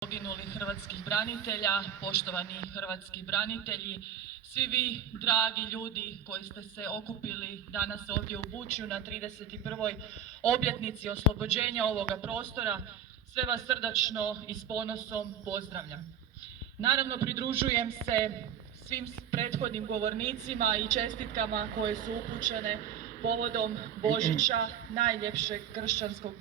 Poginulih hrvatskih branitelja, poštovani hrvatski branitelji, svi vi dragi ljudi koji ste se okupili danas ovdje u Bučju na 31. obljetnici oslobođenja ovoga prostora, sve vas srdačno i s ponosom pozdravljam. Naravno, pridružujem se svim prethodnim govornicima i čestitkama koje su upućene povodom Božića, najljepšeg kršćanskog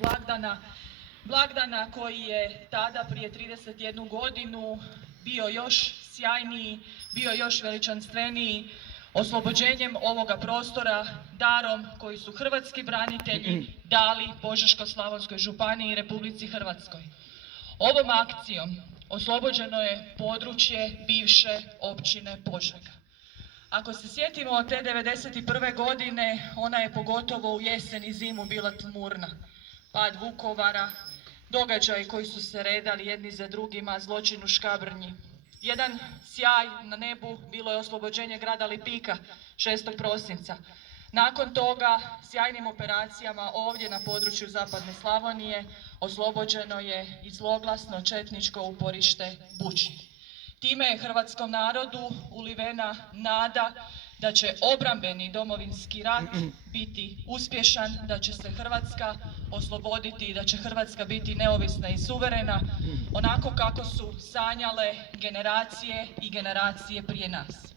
blagdana koji je tada prije 31 godinu bio još sjajniji, bio još veličanstveniji, oslobođenjem ovoga prostora, darom koji su hrvatski branitelji dali Požeško-slavonskoj županiji i Republici Hrvatskoj. Ovom akcijom oslobođeno je područje bivše općine Požega. Ako se sjetimo te 91. godine, ona je pogotovo u jesen i zimu bila tmurna. Pad Vukovara, događaji koji su se redali jedni za drugima, zločin u Škabrnji. Jedan sjaj na nebu bilo je oslobođenje grada Lipika 6. prosinca. Nakon toga, sjajnim operacijama ovdje na području zapadne Slavonije, oslobođeno je i zloglasno četničko uporište Bučje. Time je hrvatskom narodu ulivena nada da će obrambeni Domovinski rat biti uspješan, da će se Hrvatska osloboditi i da će Hrvatska biti neovisna i suverena, onako kako su sanjale generacije i generacije prije nas.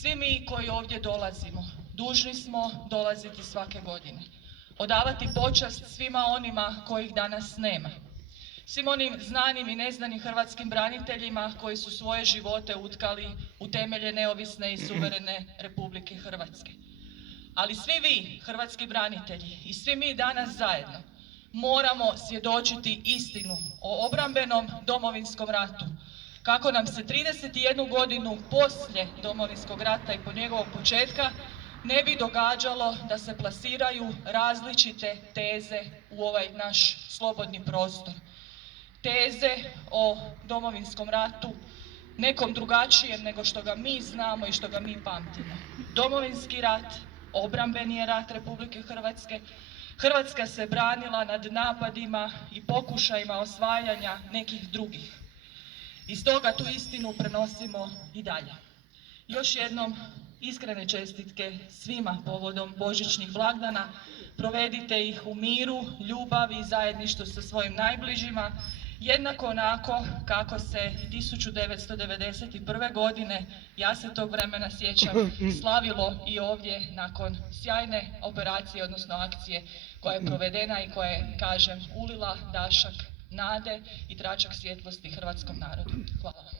Svi mi koji ovdje dolazimo, dužni smo dolaziti svake godine, odavati počast svima onima kojih danas nema. Svim onim znanim i neznanim hrvatskim braniteljima koji su svoje živote utkali u temelje neovisne i suverene Republike Hrvatske. Ali svi vi, hrvatski branitelji, i svi mi danas zajedno moramo svjedočiti istinu o obrambenom Domovinskom ratu, kako nam se 31 godinu poslije Domovinskog rata i po njegovog početka ne bi događalo da se plasiraju različite teze u ovaj naš slobodni prostor. Teze o Domovinskom ratu, nekom drugačijem nego što ga mi znamo i što ga mi pamtimo. Domovinski rat, obrambeni je rat Republike Hrvatske. Hrvatska se branila nad napadima i pokušajima osvajanja nekih drugih. I stoga tu istinu prenosimo i dalje. Još jednom iskrene čestitke svima povodom božićnih blagdana. Provedite ih u miru, ljubavi i zajedništvu sa svojim najbližima, jednako onako kako se 1991. godine, ja se tog vremena sjećam, slavilo i ovdje nakon sjajne operacije, odnosno akcije koja je provedena i koja je, kažem, ulila dašak nade i tračak svjetlosti hrvatskom narodu. Hvala vam.